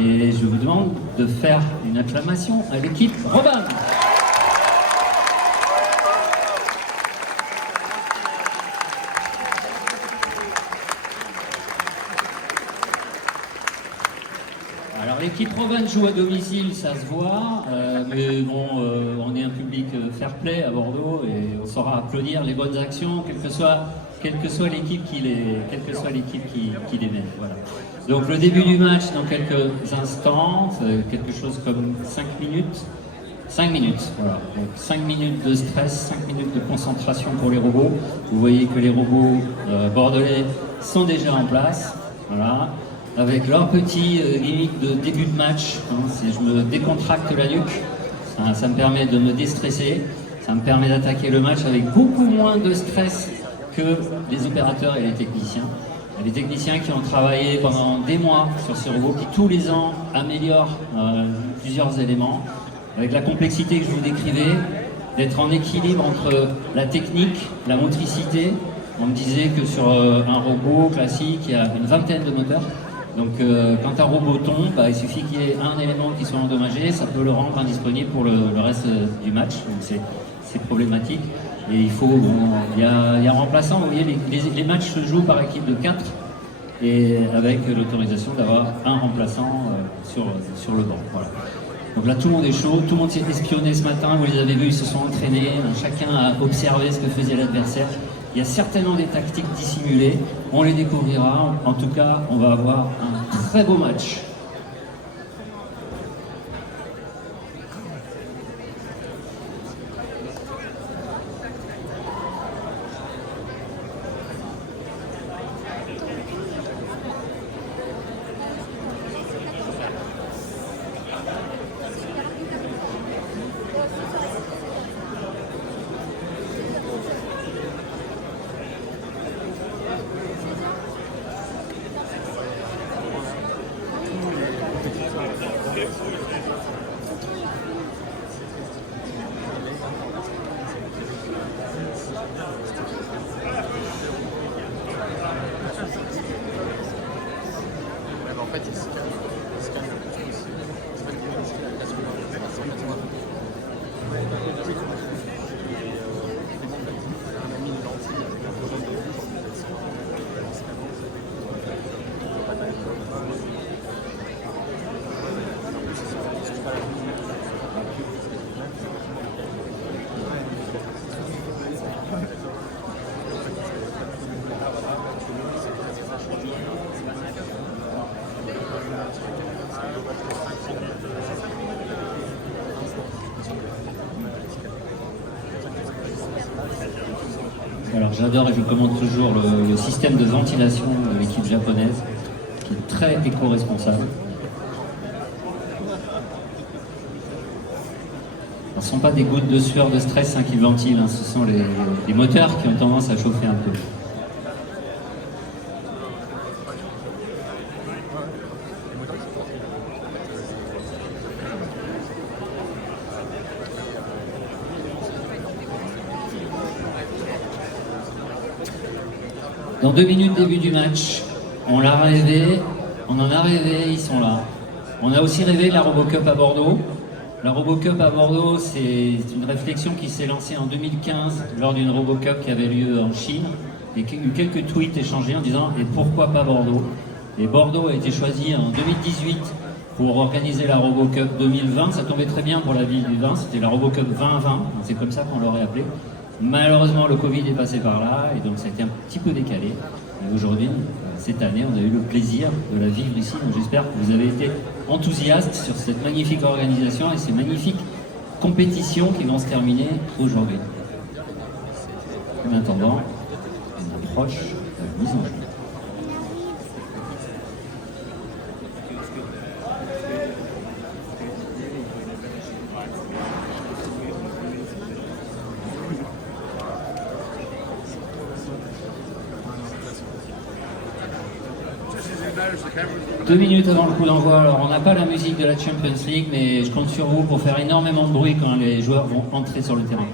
Et je vous demande de faire une acclamation à l'équipe Robin. Alors l'équipe Robin joue à domicile, ça se voit, mais bon, on est un public fair play à Bordeaux et on saura applaudir les bonnes actions, quelle que soit l'équipe qui les mène. Voilà. Donc le début du match dans quelques instants, quelque chose comme 5 minutes. 5 minutes, voilà. Donc 5 minutes de stress, 5 minutes de concentration pour les robots. Vous voyez que les robots bordelais sont déjà en place. Voilà. Avec leur petit gimmick de début de match, hein, si je me décontracte la nuque, ça me permet de me déstresser, ça me permet d'attaquer le match avec beaucoup moins de stress que les opérateurs et les techniciens. Les techniciens qui ont travaillé pendant des mois sur ce robot, qui tous les ans améliorent plusieurs éléments, avec la complexité que je vous décrivais, d'être en équilibre entre la technique, la motricité. On me disait que sur un robot classique, il y a une vingtaine de moteurs. Donc quand un robot tombe, il suffit qu'il y ait un élément qui soit endommagé, ça peut le rendre indisponible pour le reste du match. Donc c'est problématique. Et il faut, il y a un remplaçant, vous voyez, les matchs se jouent par équipe de 4 et avec l'autorisation d'avoir un remplaçant sur le banc. Voilà. Donc là tout le monde est chaud, tout le monde s'est espionné ce matin, vous les avez vus, ils se sont entraînés, chacun a observé ce que faisait l'adversaire. Il y a certainement des tactiques dissimulées, on les découvrira. En tout cas, on va avoir un très beau match. Alors j'adore et je commande toujours le système de ventilation de l'équipe japonaise, qui est très éco-responsable. Ce ne sont pas des gouttes de sueur de stress qui ventilent, ce sont les moteurs qui ont tendance à chauffer un peu. Dans 2 minutes, début du match, on l'a rêvé, on en a rêvé, ils sont là. On a aussi rêvé la RoboCup à Bordeaux. La RoboCup à Bordeaux, c'est une réflexion qui s'est lancée en 2015 lors d'une RoboCup qui avait lieu en Chine. Et qu'il y a eu quelques tweets échangés en disant « et pourquoi pas Bordeaux ?» Et Bordeaux a été choisi en 2018 pour organiser la RoboCup 2020. Ça tombait très bien pour la ville du vin, c'était la RoboCup 2020, c'est comme ça qu'on l'aurait appelé. Malheureusement, le Covid est passé par là et donc ça a été un petit peu décalé. Et aujourd'hui, cette année, on a eu le plaisir de la vivre ici. Donc j'espère que vous avez été enthousiastes sur cette magnifique organisation et ces magnifiques compétitions qui vont se terminer aujourd'hui. En attendant, on approche de la mise en jeu. Deux minutes avant le coup d'envoi, alors on n'a pas la musique de la Champions League, mais je compte sur vous pour faire énormément de bruit quand les joueurs vont entrer sur le terrain.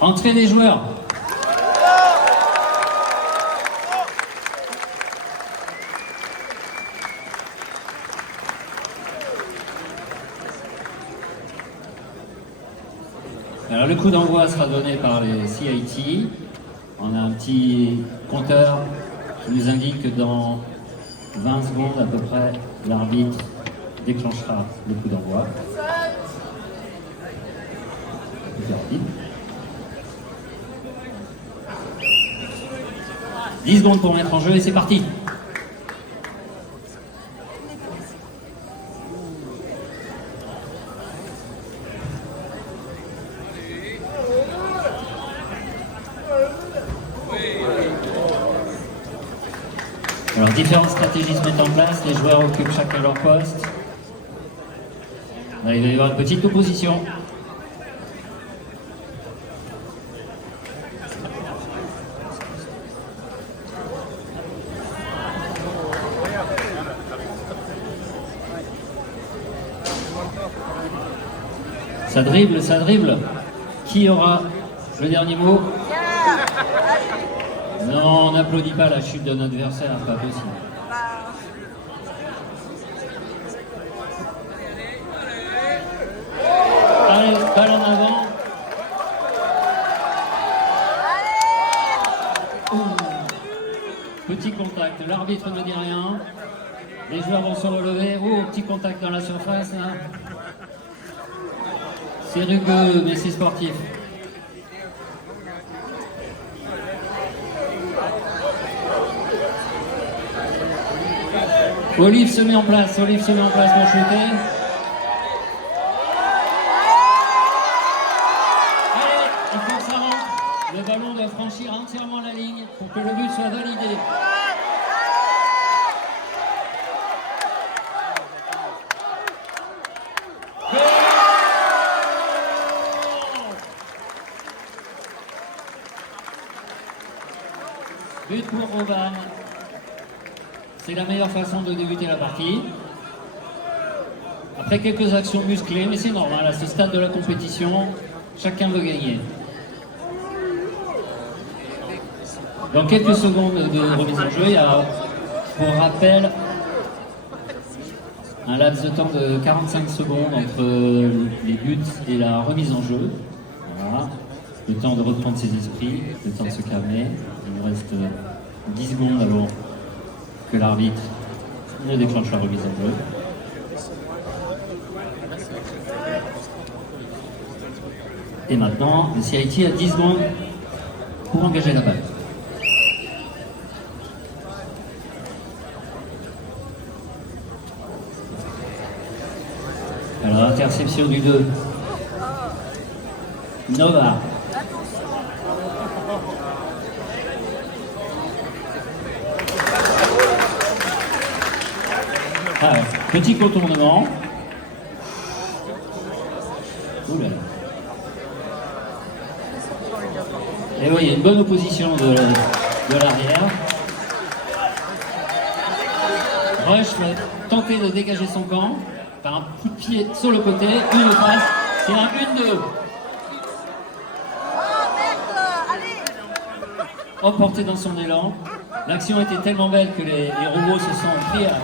Entrée des joueurs. Alors le coup d'envoi sera donné par les CIT. On a un petit compteur qui nous indique que dans 20 secondes à peu près, l'arbitre déclenchera le coup d'envoi. C'est rapide. 10 secondes pour mettre en jeu et c'est parti. Alors différentes stratégies se mettent en place, les joueurs occupent chacun leur poste. Là, il va y avoir une petite opposition. Ça dribble, ça dribble. Qui aura le dernier mot? Non, on n'applaudit pas la chute d'un adversaire, pas possible. Allez, balle en avant. Petit contact, l'arbitre ne dit rien. Les joueurs vont se relever. Oh, petit contact dans la surface. Hein. C'est rugueux, mais c'est sportif. Olive se met en place pour shooter. Allez, il faut que ça rentre. Le ballon doit franchir entièrement la ligne pour que le but soit validé. But pour Robin. C'est la meilleure façon de débuter la partie. Après quelques actions musclées, mais c'est normal, à ce stade de la compétition, chacun veut gagner. Dans quelques secondes de remise en jeu, il y a, pour rappel, un laps de temps de 45 secondes entre les buts et la remise en jeu. Voilà. Le temps de reprendre ses esprits, le temps de se calmer. Il nous reste 10 secondes avant que l'arbitre ne déclenche la remise en jeu. Et maintenant, le CIT a 10 secondes pour engager la balle. Alors, interception du 2. Nova. Ah, petit contournement. Ouh là là. Et oui, il y a une bonne opposition de l'arrière. Rush va tenter de dégager son camp par un coup de pied sur le côté, une passe, c'est un 1-2. Emporté dans son élan. L'action était tellement belle que les robots se sont pris à...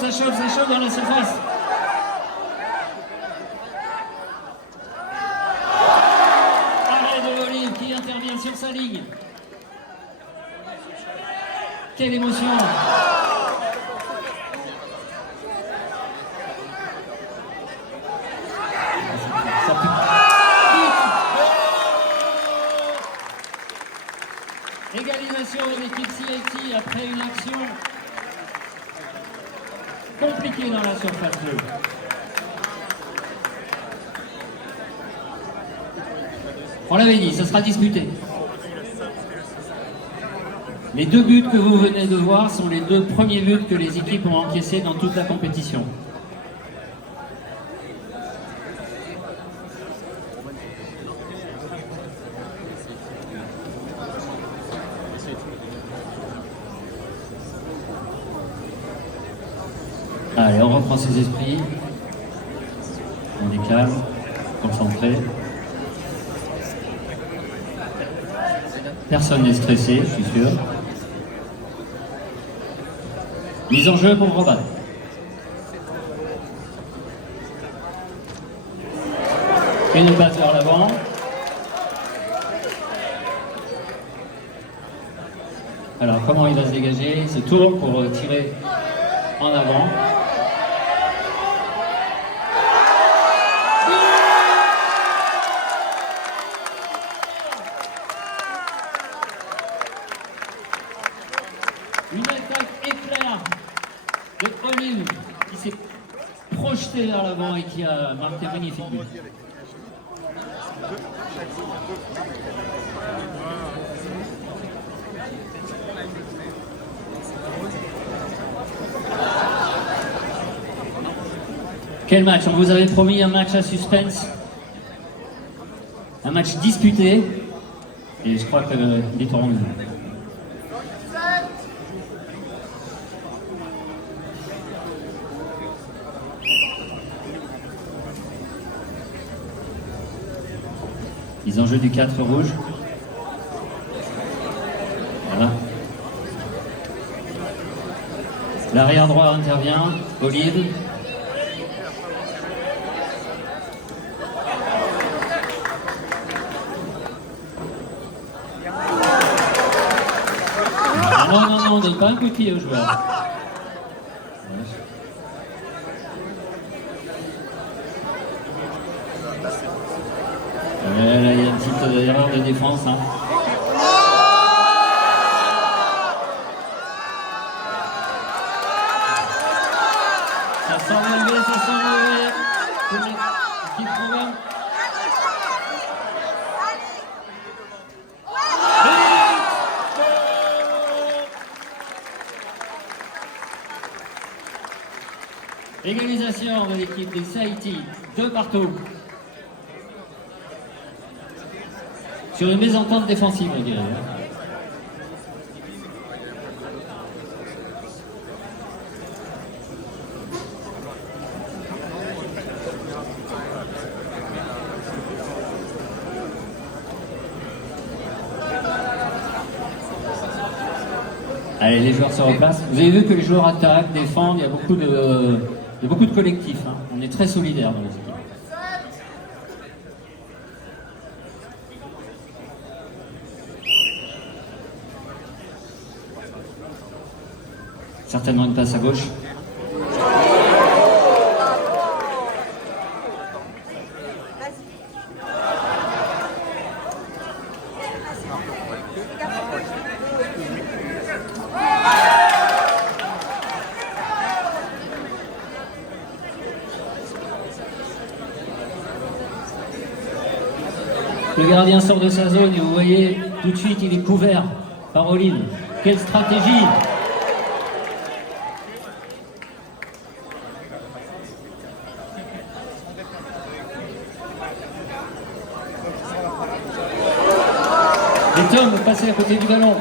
Ça chauffe dans la surface. Arrêt de Olive qui intervient sur sa ligne. Quelle émotion! Égalisation de l'équipe CIT après une action compliquée dans la surface bleue. On l'avait dit, ça sera disputé. Les 2 buts que vous venez de voir sont les 2 premiers buts que les équipes ont encaissés dans toute la compétition. Allez, on reprend ses esprits. On est calme, concentré. Personne n'est stressé, je suis sûr. Mise en jeu pour Rabat. Une passe vers l'avant. Alors, comment il va se dégager? Il se tourne pour tirer en avant. Une attaque éclair de Olive qui s'est projeté vers l'avant et qui a marqué un magnifique but. Quel match? On vous avait promis un match à suspense, un match disputé, et je crois que les auront mieux. Mise en jeu du 4 rouge. Voilà. L'arrière droit intervient. Olive. Non, on donne pas un coup de pied au joueur. Ouais, là, il y a une petite erreur de défense. Hein. Ça sent mauvais, ça sent mauvais. Pour l'équipe Provence. Égalisation de l'équipe des Saïti, 2 partout. Sur une mésentente défensive, on dirait. Allez, les joueurs se replacent. Vous avez vu que les joueurs attaquent, défendent, il y a beaucoup de collectifs. Hein. On est très solidaires dans les équipes. Certainement une passe à gauche. Le gardien sort de sa zone et vous voyez tout de suite il est couvert par Olive. Quelle stratégie! Et Tom passé à côté du ballon.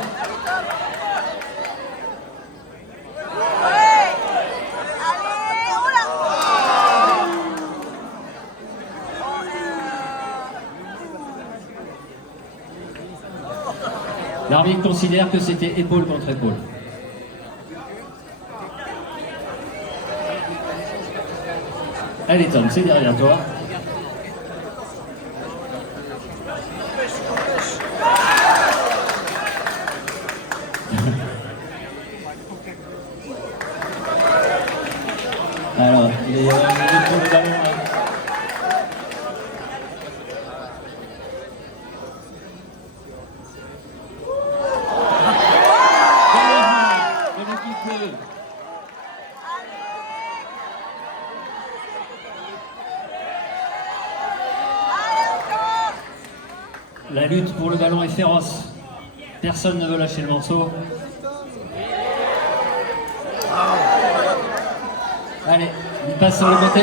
L'arbitre considère que c'était épaule contre épaule. Allez Tom, c'est derrière toi. Alors, il est pour le ballon. La lutte pour le ballon est féroce. Personne ne veut lâcher le morceau. Allez, il passe sur le côté.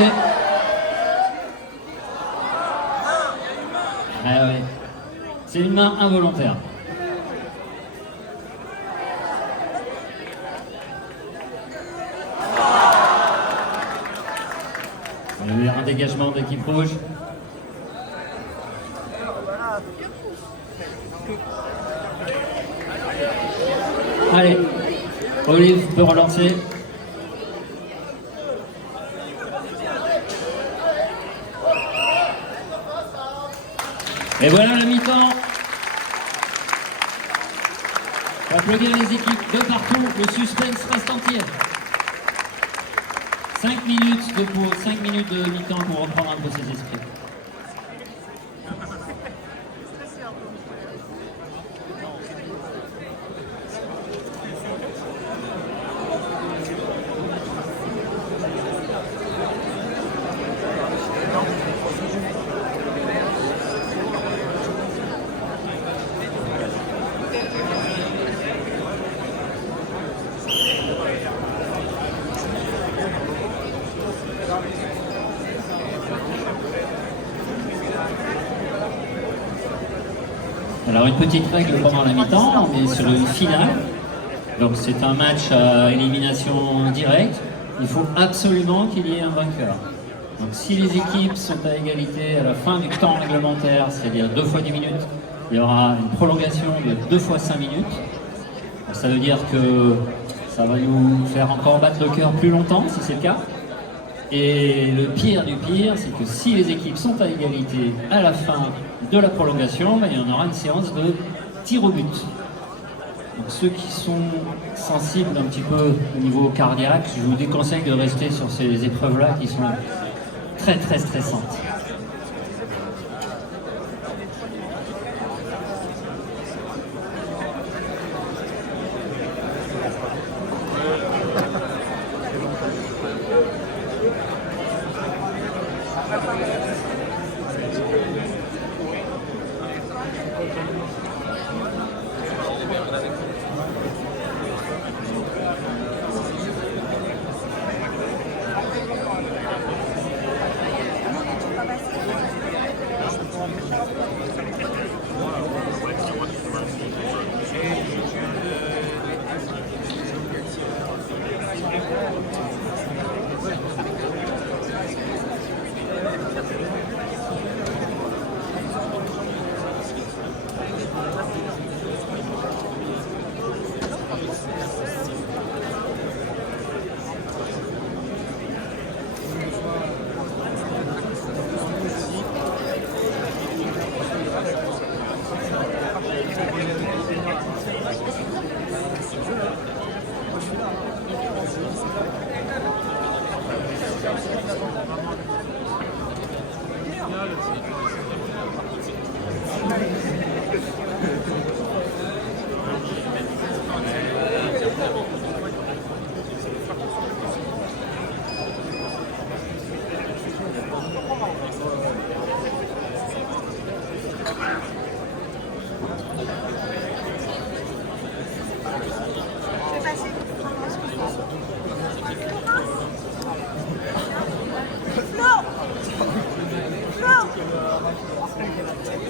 Ah ouais. C'est une main involontaire. Il y a eu un dégagement d'équipe rouge. Allez, Olive peut relancer. Et voilà le mi-temps. On va applaudir les équipes de partout. Le suspense reste entier. 5 minutes de mi-temps pour reprendre un peu ses esprits. Alors une petite règle pendant la mi-temps, on est sur une finale, donc c'est un match à élimination directe, il faut absolument qu'il y ait un vainqueur. Donc si les équipes sont à égalité à la fin du temps réglementaire, c'est-à-dire 2 fois 10 minutes, il y aura une prolongation de 2 fois 5 minutes. Donc, ça veut dire que ça va nous faire encore battre le cœur plus longtemps si c'est le cas. Et le pire du pire, c'est que si les équipes sont à égalité à la fin de la prolongation, il y en aura une séance de tir au but. Donc ceux qui sont sensibles un petit peu au niveau cardiaque, je vous déconseille de rester sur ces épreuves-là qui sont très très stressantes.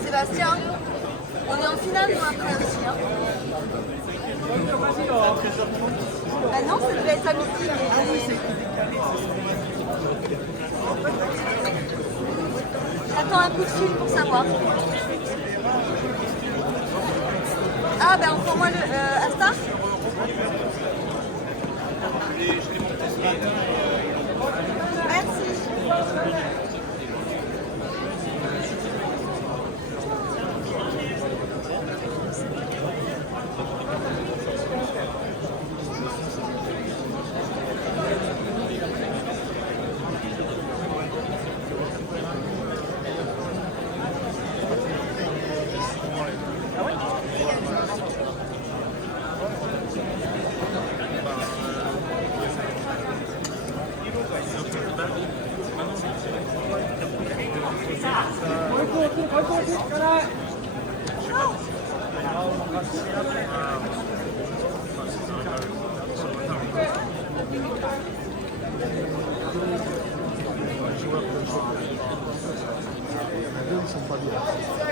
Sébastien, on est en finale ou après aussi hein. Bah non, ça devait être à midi. J'attends un coup de fil pour savoir. Ah ben envoie-moi le Asta. Merci.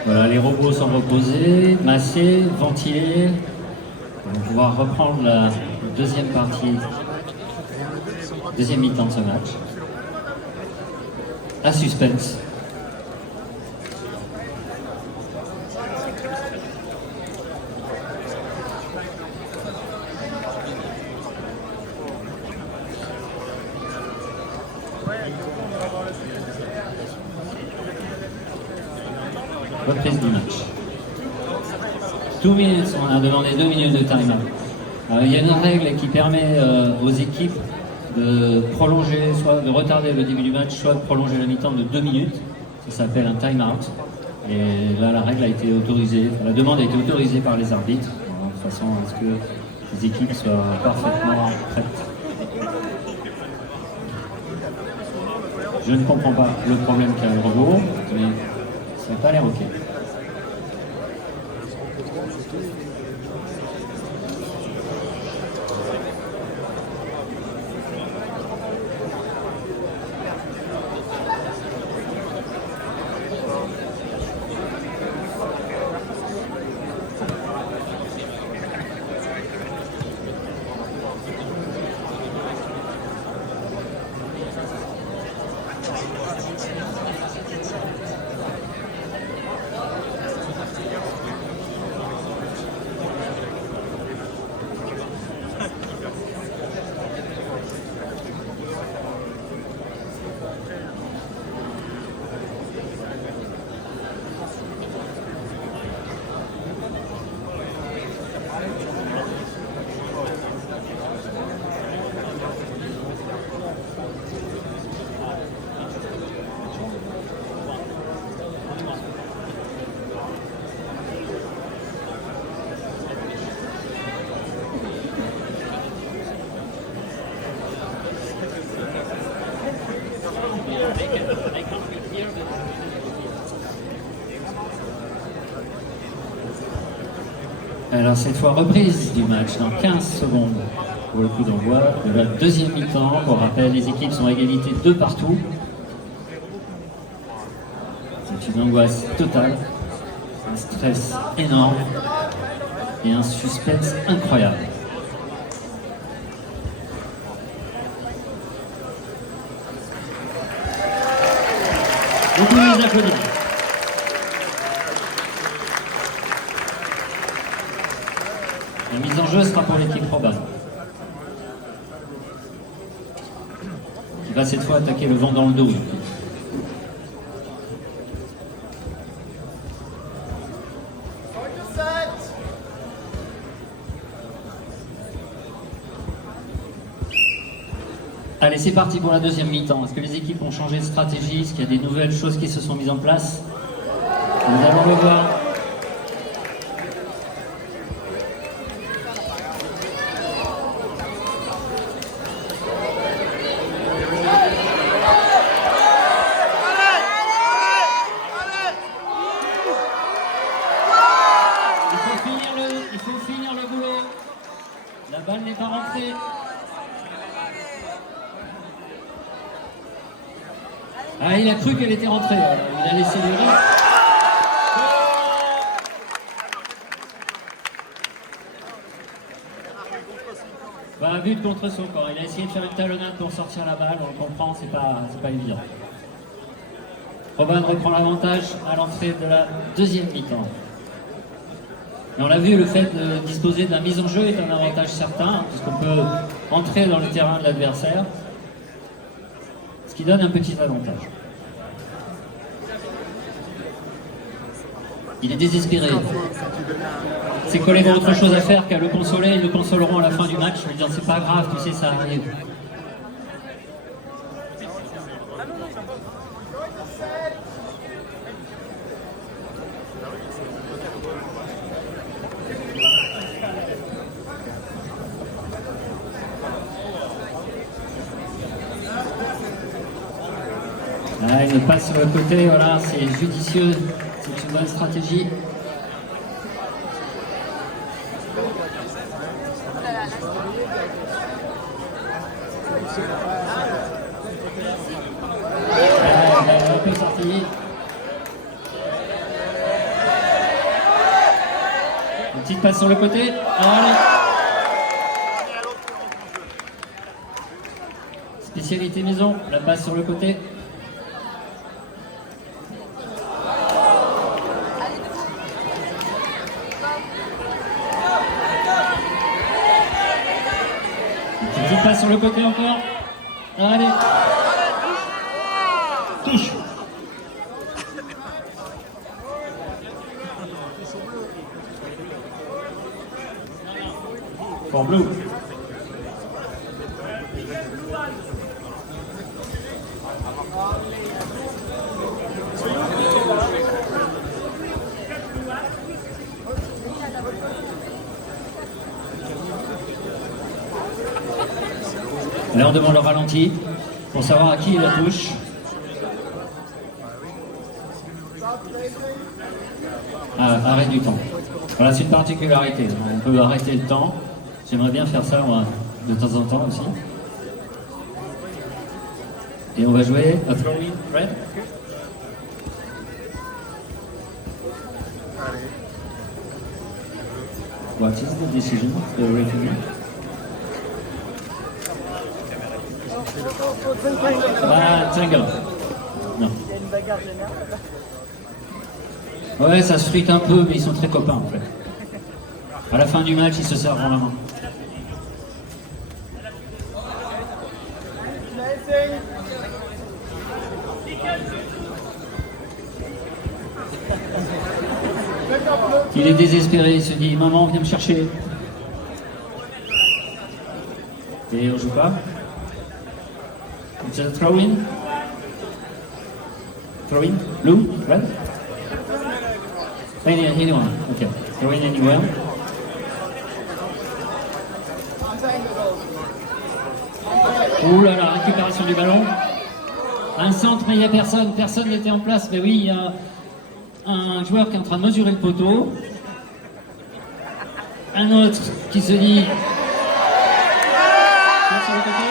Voilà, les robots sont reposés, massés, ventilés. On va pouvoir reprendre la deuxième partie, deuxième mi-temps de ce match. À suspense. Reprise du match. 2 minutes, on a demandé 2 minutes de time. Il y a une règle qui permet aux équipes de prolonger, soit de retarder le début du match, soit de prolonger la mi-temps de 2 minutes. Ça s'appelle un time-out. Et là, la règle a été autorisée, la demande a été autorisée par les arbitres, de façon à ce que les équipes soient parfaitement prêtes. Je ne comprends pas le problème qu'a le robot, mais ça n'a pas l'air OK. Alors cette fois reprise du match dans 15 secondes pour le coup d'envoi de la deuxième mi-temps. Pour rappel, les équipes sont à égalité 2 partout. C'est une angoisse totale, un stress énorme et un suspense incroyable. Beaucoup les applaudissements. La mise en jeu sera pour l'équipe Robin, qui va cette fois attaquer le vent dans le dos. Allez, c'est parti pour la deuxième mi-temps. Est-ce que les équipes ont changé de stratégie? Est-ce qu'il y a des nouvelles choses qui se sont mises en place? Nous allons le voir. Il faut finir le boulot. La balle n'est pas rentrée. Ah, il a cru qu'elle était rentrée. Il a laissé les risques. Bah, but contre son corps. Il a essayé de faire une talonnade pour sortir la balle. On le comprend, c'est pas évident. Robin reprend l'avantage à l'entrée de la deuxième mi-temps. Et on l'a vu, le fait de disposer de la mise en jeu est un avantage certain, puisqu'on peut entrer dans le terrain de l'adversaire, ce qui donne un petit avantage. Il est désespéré. Ses collègues ont autre chose à faire qu'à le consoler. Ils le consoleront à la fin du match, lui disant c'est pas grave, tu sais, ça arrive. Là, il passe sur le côté, voilà, c'est judicieux, c'est une bonne stratégie. Il a un peu sorti. Une petite passe sur le côté. Allez. Spécialité maison, la passe sur le côté. Une petite passe sur le côté encore. Allez. Touche. For blue. Là, on demande le ralenti pour savoir à qui il la touche. Ah, arrêt du temps. Voilà, c'est une particularité. On peut arrêter le temps. J'aimerais bien faire ça, moi, de temps en temps aussi. Et on va jouer a throw-in red. What is the decision of the referee? Tangle. Non. Ouais, ça se frite un peu, mais ils sont très copains en fait. À la fin du match, ils se servent dans la main. Il est désespéré, il se dit maman viens me chercher. Et on joue pas. It's a throw-in. Throw-in. Blue, red. Anyone. Okay. Throw-in anywhere. Ouh là là, récupération du ballon. Un centre, mais il n'y a personne. Personne n'était en place. Mais oui, il y a un joueur qui est en train de mesurer le poteau. Un autre qui se dit... Sur le côté.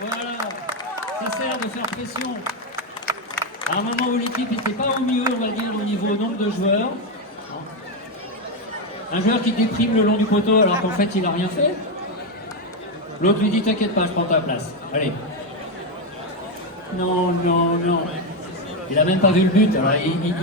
Voilà, ça sert de faire pression. À un moment où l'équipe n'était pas au mieux, on va dire, au niveau nombre de joueurs. Un joueur qui déprime le long du poteau alors qu'en fait il n'a rien fait. L'autre lui dit t'inquiète pas, je prends ta place. Allez. Non, non, non. Il a même pas vu le but. Alors il...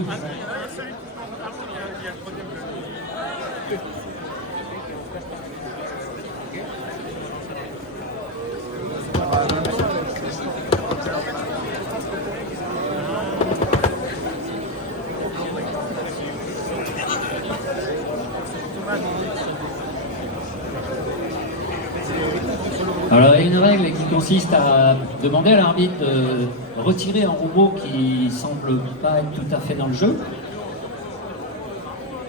Alors il y a une règle qui consiste à demander à l'arbitre de retirer un robot qui semble pas être tout à fait dans le jeu.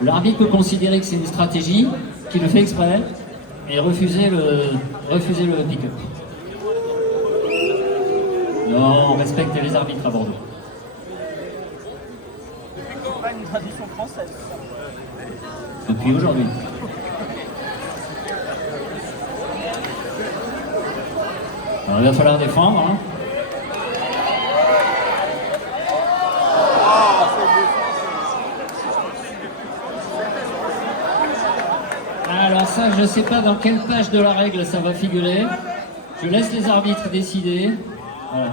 L'arbitre peut considérer que c'est une stratégie, qu'il le fait exprès, et refuser le pick-up. Non, on respecte les arbitres à Bordeaux. C'est pas une tradition française. Depuis aujourd'hui. Alors il va falloir défendre. Hein. Alors ça, je ne sais pas dans quelle page de la règle ça va figurer. Je laisse les arbitres décider. Voilà.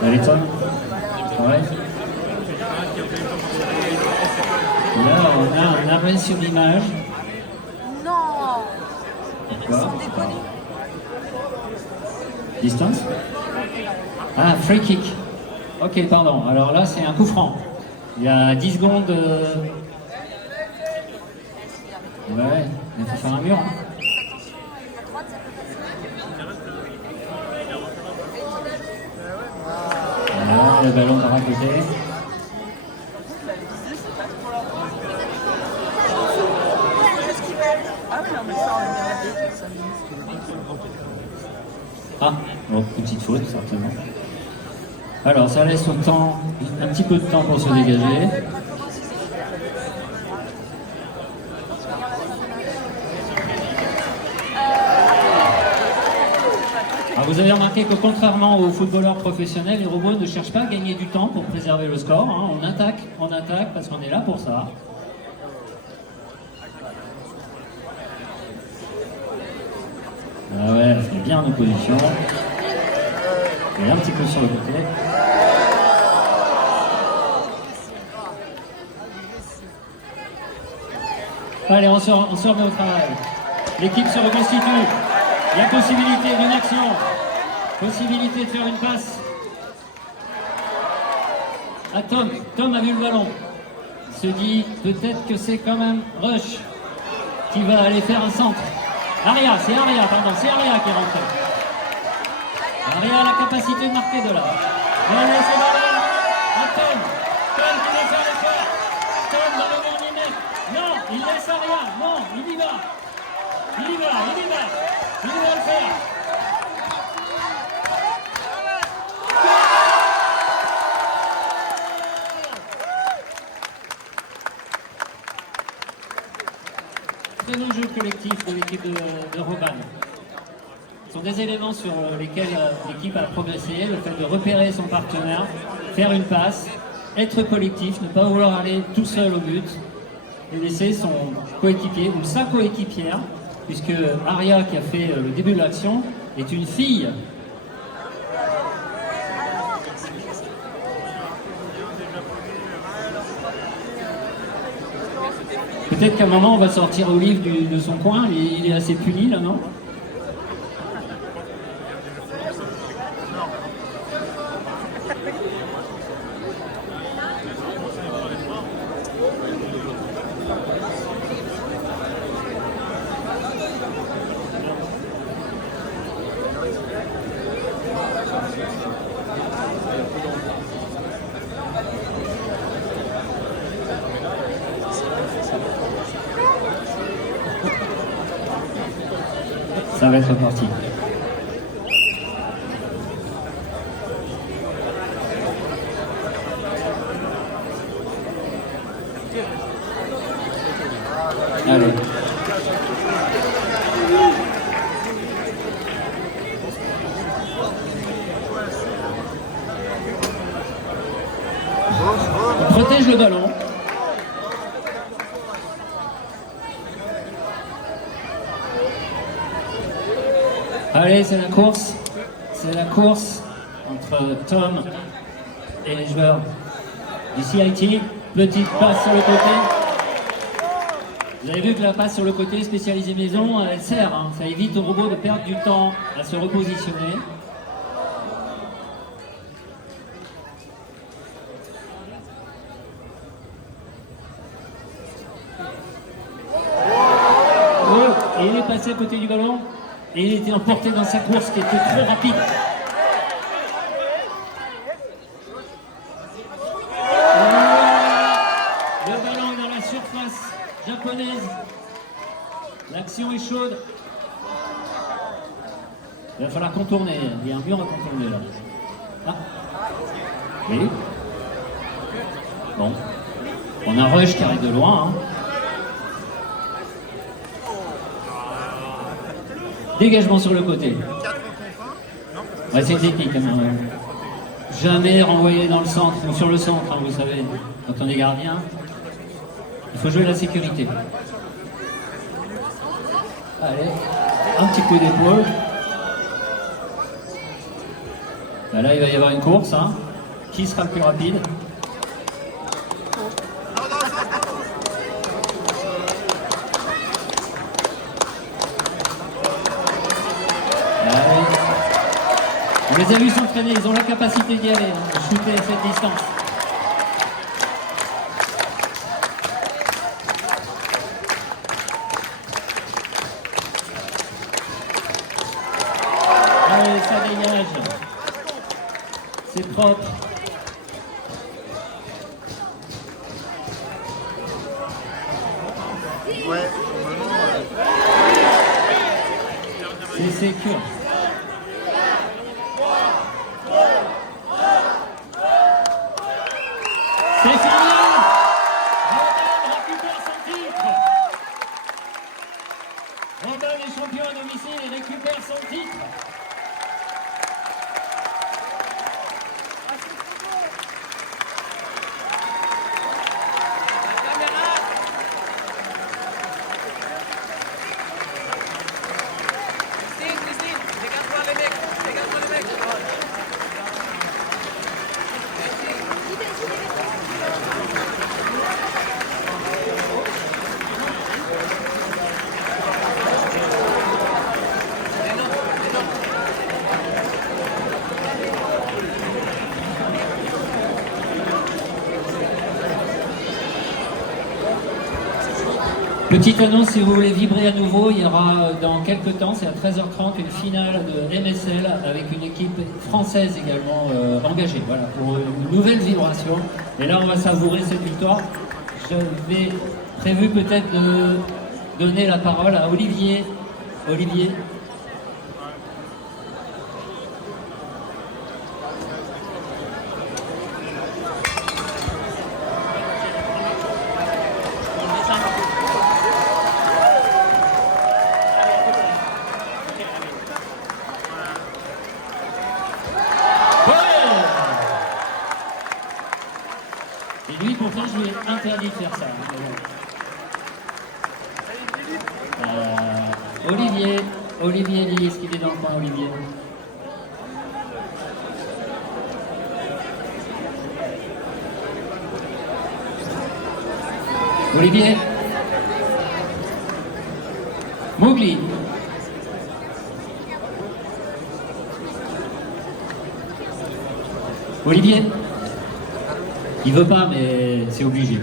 Allez, Tom. Ouais. Là, on a un arrêt sur l'image. Non. Ils Pourquoi? sont déconnus. Distance? Ah, free kick. Ok, pardon. Alors là, c'est un coup franc. Il y a 10 secondes. Ouais, il faut faire un mur. Hein. Voilà, le ballon va raconter. Ah, bon, petite faute, certainement. Alors, ça laisse autant, un petit peu de temps pour se dégager. Alors, vous avez remarqué que contrairement aux footballeurs professionnels, les robots ne cherchent pas à gagner du temps pour préserver le score. Hein. On attaque parce qu'on est là pour ça. Ah ouais, on est bien en opposition. Et un petit peu sur le côté. Allez, on se remet au travail. L'équipe se reconstitue. Il y a possibilité d'une action. Possibilité de faire une passe. À Tom. Tom a vu le ballon. Il se dit peut-être que c'est quand même Rush qui va aller faire un centre. C'est Aria qui est rentré. Aria a la capacité de marquer de là. Allez, c'est là. À Tom. Tom qui va faire l'effort. Tom dans le dernier mètre. Non, il laisse Aria. Non, il y va. Il va le faire. Très beau jeu collectif de l'équipe de Robban. Ce sont des éléments sur lesquels l'équipe a progressé, le fait de repérer son partenaire, faire une passe, être collectif, ne pas vouloir aller tout seul au but et laisser son coéquipier ou sa coéquipière, puisque Aria, qui a fait le début de l'action, est une fille. Peut-être qu'à un moment, on va sortir Olive de son coin. Il est assez puni, là, non? Ça va être parti. Allez. On protège le ballon. Allez, c'est la course. C'est la course entre Tom et les joueurs du CIT. Petite passe sur le côté. Vous avez vu que la passe sur le côté spécialisée maison, elle sert. Hein. Ça évite au robot de perdre du temps à se repositionner. Oh, et il est passé à côté du ballon. Et il était emporté dans sa course qui était trop rapide. Le ballon est dans la surface japonaise. L'action est chaude. Il va falloir contourner. Il y a un mur à contourner là. Ah. Oui. Bon. On a Rush qui arrive de loin. Hein. Dégagement sur le côté. Ouais, c'est technique. Hein. Jamais renvoyer dans le centre ou sur le centre, hein, vous savez, quand on est gardien. Il faut jouer la sécurité. Allez, un petit coup d'épaule. Là, il va y avoir une course. Hein. Qui sera le plus rapide? On les a vus s'entraîner, ils ont la capacité d'y aller, hein, de shooter à cette distance. Allez, ça dégage. C'est propre. C'est sécure. son titre. Petite annonce, si vous voulez vibrer à nouveau, il y aura dans quelques temps, c'est à 13h30, une finale de MSL avec une équipe française également engagée. Voilà, pour une nouvelle vibration. Et là, on va savourer cette victoire. J'avais prévu peut-être de donner la parole à Olivier. Olivier. Et lui, pourtant, je lui ai interdit de faire ça. Olivier Lee, est-ce qu'il est dans le coin, Olivier? Olivier? Mowgli? Olivier? Il veut pas, mais c'est obligé.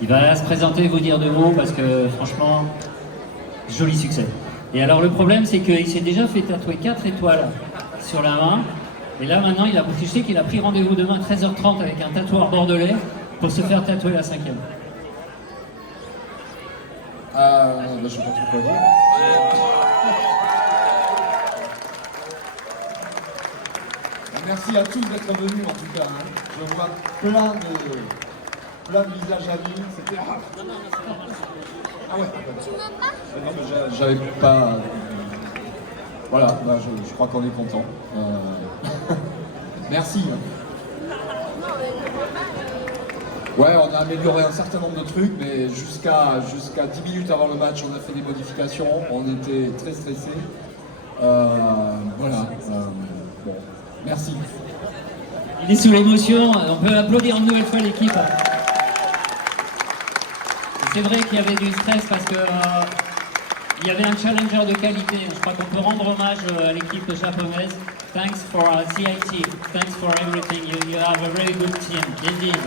Il va se présenter et vous dire deux mots parce que franchement, joli succès. Et alors le problème, c'est qu'il s'est déjà fait tatouer 4 étoiles sur la main. Et là maintenant, je sais qu'il a pris rendez-vous demain à 13h30 avec un tatoueur bordelais pour se faire tatouer la 5e. Je sais pas trop quoi dire. Merci à tous d'être venus en tout cas. Hein. Je vois plein de visages amis. C'était. Ah ouais. Non mais j'avais pas. Voilà, bah, je crois qu'on est content. Merci. Ouais, on a amélioré un certain nombre de trucs, mais jusqu'à 10 minutes avant le match, on a fait des modifications. On était très stressés. Voilà. Bon. Merci. Il est sous l'émotion, on peut applaudir une nouvelle fois l'équipe. C'est vrai qu'il y avait du stress parce que il y avait un challenger de qualité. Je crois qu'on peut rendre hommage à l'équipe japonaise. Thanks for CIT. Thanks for everything. You have a very good team, indeed.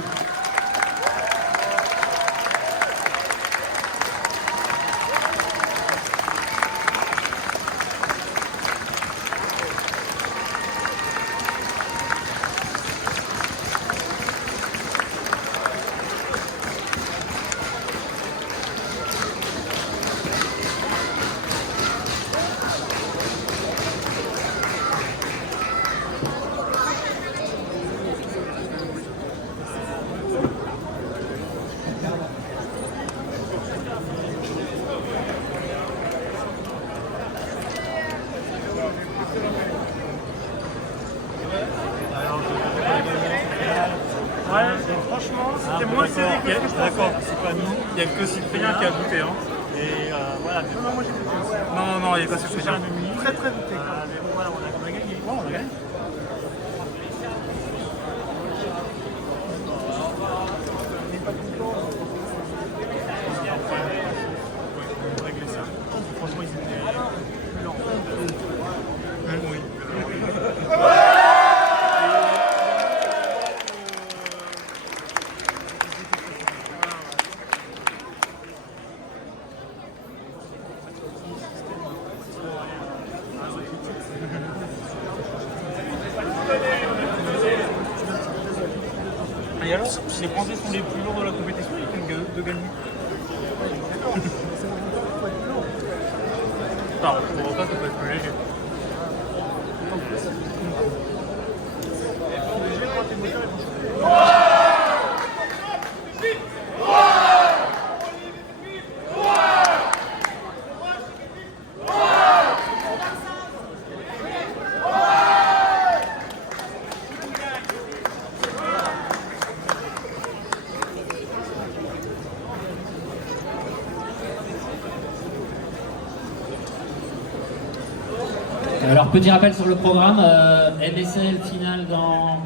Ouais, franchement, c'était moins serré que ce que je pensais. D'accord, c'est pas nous. Il n'y a que Cyprien qui a goûté. Hein. Et voilà. Non, moi j'étais non, il est passé Cyprien. Très très goûté. Mais bon, voilà, on a gagné. Ouais, on a gagné. Franchement, ils étaient lents. Oui. Et alors, si les Français sont les plus lourds de la compétition, ils viennent de gagner. Non, pour autant, ça peut être plus léger. Alors, petit rappel sur le programme, MSL finale dans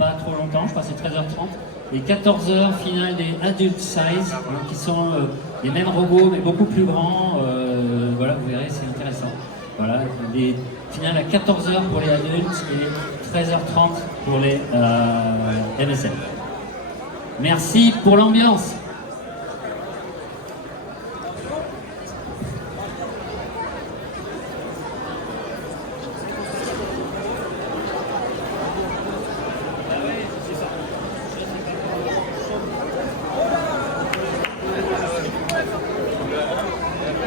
pas trop longtemps, je crois que c'est 13h30, et 14h finale des Adult Size, donc qui sont les mêmes robots mais beaucoup plus grands. Voilà, vous verrez, c'est intéressant. Voilà, les finales à 14h pour les adultes et 13h30 pour les MSL. Merci pour l'ambiance.